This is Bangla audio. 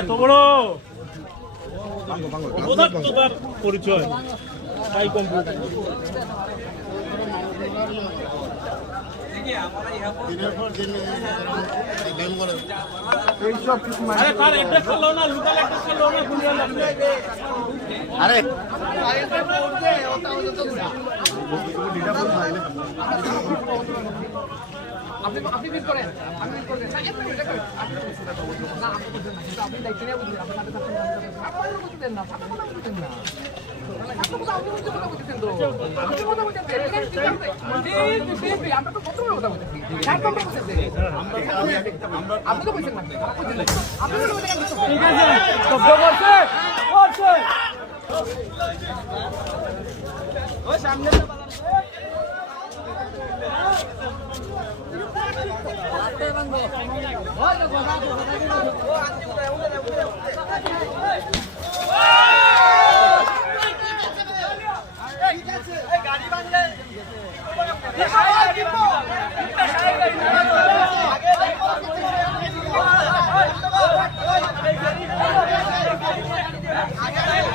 এত বড় পরিচয় তাই কম্পিউটার আপনি বিল করেন আপনি বিল করেন না আপনি দায়িত্ব নিয়ে বুঝলেন আপনি বুঝতেন না আপনি বুঝতেন না আমরা তো কত কথা বলতেছি আপনি তো বলছেন না ঠিক আছে শব্দ করছে ওই সামনে গাড়ি বাংলা আগে